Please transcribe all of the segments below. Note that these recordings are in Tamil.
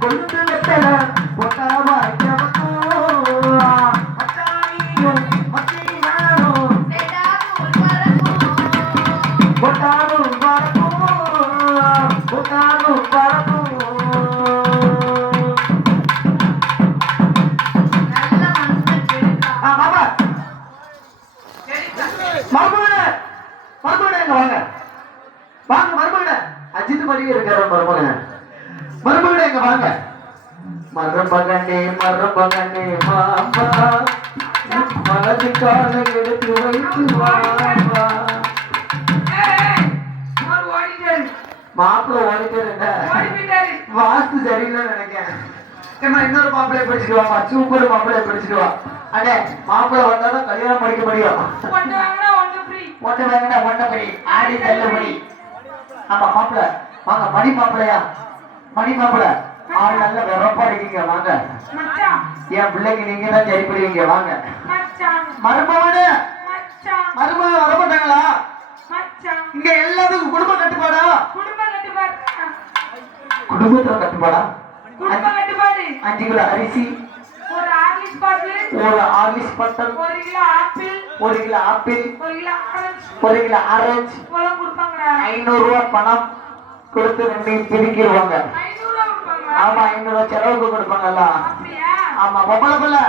கொண்டு வெட்டல பொட்டாவா அச்சானியும் மச்சியானும் பொட்டானும் பறக்கும் பொட்டானும் பறக்கும் அஜித் மாதிரி இருக்காரு மருமகனே. மருமகனே இங்க வாங்க. மருமகனே மருமகனே மாமா மனது கால எடுத்து வைத்து மாப்பிள்ள ஓடிட்டு வாஸ்து சரியில்லைன்னு நினைக்கிறேன். ஏம்மா இன்னொரு மாப்பிளைய படிச்சுட்டு வாமா சூப்பர் மாப்பிளைய படிச்சுட்டு வா. அண்ணே மாப்பிள்ளை வந்தாதான் கல்யாணம் படிக்க முடியும். ஒன்றை வாங்கினா ஒன்றை படி ஆடி தள்ளுபடி. ஆமா மாப்பிள்ள வாங்க மணி மாப்பிள்ளையா மணி மாப்பிள்ள ஆள் நல்ல வெறப்பா இருக்கீங்க வாங்க. என் பிள்ளைக்கு நீங்க தான் சரி பண்ணுவீங்க வாங்க. மருமகனே! மருமகன் வர மாட்டாங்களா இங்க எல்லாத்துக்கும் குடும்ப கட்டுப்பாடா? குடும்பத்துல கட்டுப்பாடா? குடும்ப கட்டுப்பாடு. அஞ்சு கிலோ அரிசி ஒரு ஆர்லிஸ் பாட்டில் ஒரு கிலோ ஆப்பிள். ஒரு கிலோ ஆப்பிள் ஒரு கிலோ ஆரஞ்சு. ஒரு கிலோ ஆரஞ்சு. இவ்வளவு ஐநூறு ரூபாய் பணம் கொடுத்து ரெண்டையும் பிரிக்கிடுவாங்க ஆமா ஐநூறு ரூபாய் செலவுக்கு கொடுப்பாங்கல்ல. ஆமா பொம்பளை பிள்ளை.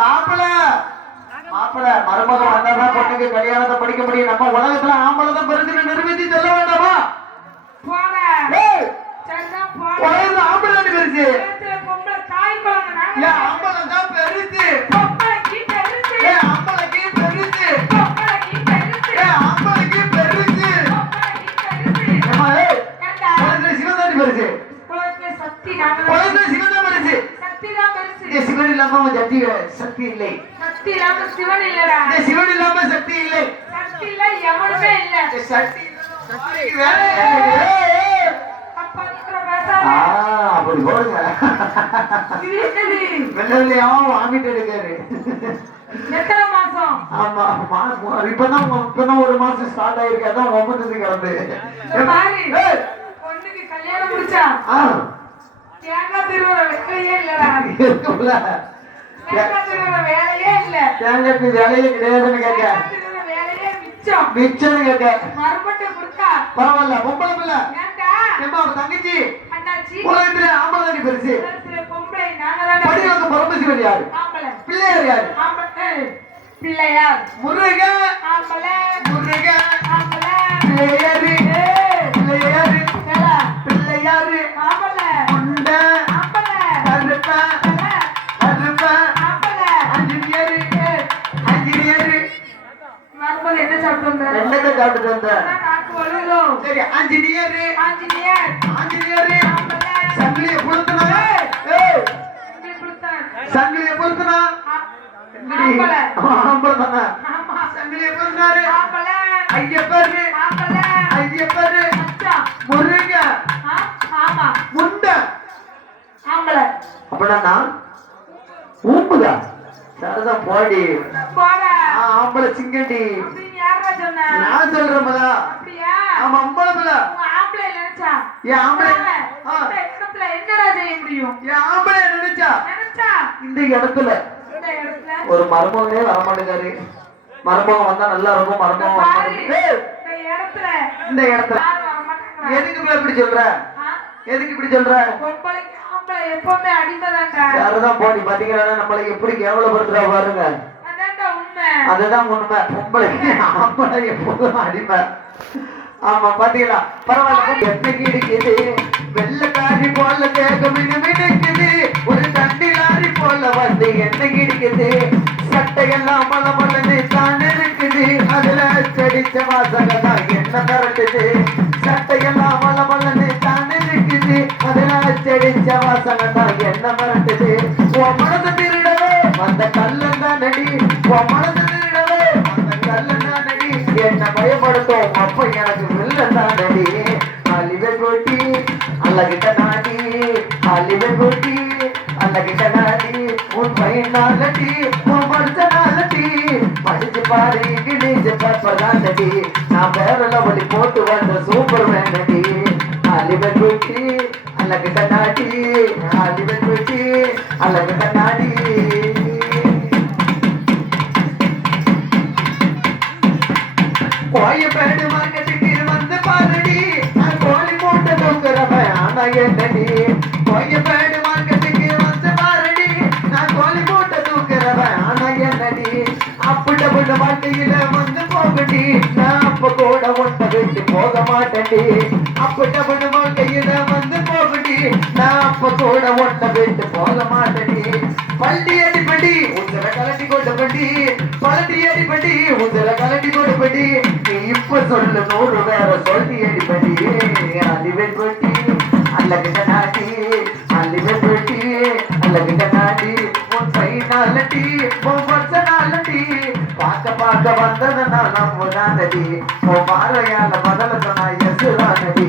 மாப்பிள்ள. மாப்பிள்ள மருமகன் வந்தாதான் பொண்ணுக்கு கல்யாணத்தை படிக்க முடியும். நம்ம உலகத்துல ஆம்பளை தான் பெருசுன்னு நிரூபித்து சொல்ல வேண்டாமா? பெருசு. உலகத்துல சிவன் பெருசு. சிவன் இல்லாம உன் சக்தி சக்தி இல்லை. சக்தி இல்லாம சிவன் இல்லடா. சிவன் இல்லாம சக்தி இல்லை. சக்தி இல்ல எவனுமே இல்ல. சக்தி அப்படி போடுங்க. இது என்னது வெள்ளை வெள்ளையா வாமிட்டு எடுக்காரு. எத்தனை மாசம்? ஆமா மா- இப்பதான் இப்பதான் ஒரு மாசம் ஸ்டார்ட் ஆயிருக்கு. அதான் ஒன்பது கிளம்பு இந்த பாரு ஏய், பொண்ணுக்கு கல்யாணம் முடிச்சா ஆ, தேங்காய் திருவுற வேலையே இல்லடா. தேங்காய் திருவுற வேலையே இல்ல. தேங்காய்க்கு வேலையே கிடையாதுன்னு கேட்க. வேலையே மிச்சம். மிச்சம்னு கேட்க. மறுபட்டு கொடுத்தா பரவாயில்ல பொம்பளை பிள்ளை. அவ தங்கச்சி? உலகத்துல ஆம்பளை தானே பெருசு. தானே படிவாக்க பரமசிவன் யாரு? பிள்ளையார் யாரு? பிள்ளையார். முருக ஆம்பளை. முருக ஆம்பளை. பிள்ளையாரு. சங்கிலிய கொடுத்தார் சங்கிலிய புழுத்துனா ஆ- ஆம்பளை ஆம்பளை தானே? ஆமா. சங்கிலிய புழுத்தினாரு ஆம்பளை ஐயப்பரு. ஐயப்பரு. ஆமா. முண்ட. அப்படின்னா ஊம்புதா சரிதான் போடி. ஆம்பளை சிங்கண்டி. நான் அப்படியா? ஆமா அம்பளம்ல உங்க ஆம்பளை நினைச்சா என் ஆம்பளை ஆ, இந்த இடத்துல என்னடா செய்ய முடியும்? ஆம்பளை நினைச்சா? நினைச்சா? இந்த இடத்துல. ஒரு மருமகனே வரமாட்டேங்காரு மருமகன் வந்தா நல்லா இருக்கும் மருமகன் இந்த இடத்துல எதுக்கு இப்ப இப்படி சொல்ற? எதுக்கு இப்படி சொல்ற? எப்பவுமே அடிமைதான்டா யாருதான் போடி பாத்தீங்கன்னா நம்மளை எப்படி கேவலப்படுத்துறா பாருங்க. அதான்டா உண்மை. அதுதான் உண்மை. பொம்பளை ஆம்பளை எப்போதும் அடிமை. ஆமா பாத்தீங்களா? பரவாயில்ல என்னைக்கு இருக்குது வெள்ளக்காரி போல தேக மினு ஒரு தண்ணி லாரி போல வந்து என்னைக்கு இருக்குது சட்டையெல்லாம் மல மலன்னு தான் இருக்குது. அதுல செடிச்ச வாசகம் தான் என்ன மிரட்டுது சட்டையெல்லாம் மல மலன்னு தான் இருக்குது. அதுல செடிச்ச வாசகம் தான் என்ன மிரட்டுது? உன் மனதை திருடவே வந்த கல்லன் நடி உன் மனதை எனக்கு அழிவை கொட்டி அல்லகிட்ட நாடி அழிவை கொட்டி அல்லகிட்ட நாடி உன் பையன் நாளட்டி உன் படிச்ச நாளட்டி. படிச்சு பாரு இங்கிலீஷ் பேப்பர் நான் பேரல ஒளி போட்டு வந்த சூப்பர் மேனடி அலிவன் கோயம்பேடு கூட ஒன்றை விட்டு போக மாட்டேன்டி. அப்படி அப்படி வாழ்க்கையில வந்து போகடி. நான் அப்ப கூட ஒன்றை விட்டு போக மாட்டேன்டி. பள்ளி அடிப்படி உங்களை கலட்டி முதல கலட்டி கொடுப்படி. நீ இப்ப சொல்லு நூறு வேற சொல்லி அடிப்படி. அழிவை கொட்டி அல்லகிட்ட நாட்டி அழிவை கொட்டி அல்லகிட்ட நாட்டி உன் கை நாளட்டி உன் பச்ச நாளட்டி பார்க்க பார்க்க வந்ததுனா நம்ம தானடி உன் பார்வையால பதிலத்தை நான் எசுதானடி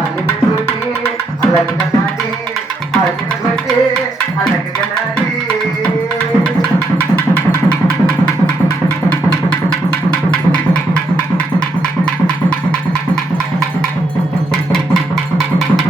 அழிவை கொட்டி அல்லகிட்ட நாட்டி அழிவை கொட்டி அல்லகிட்ட நாட்டி.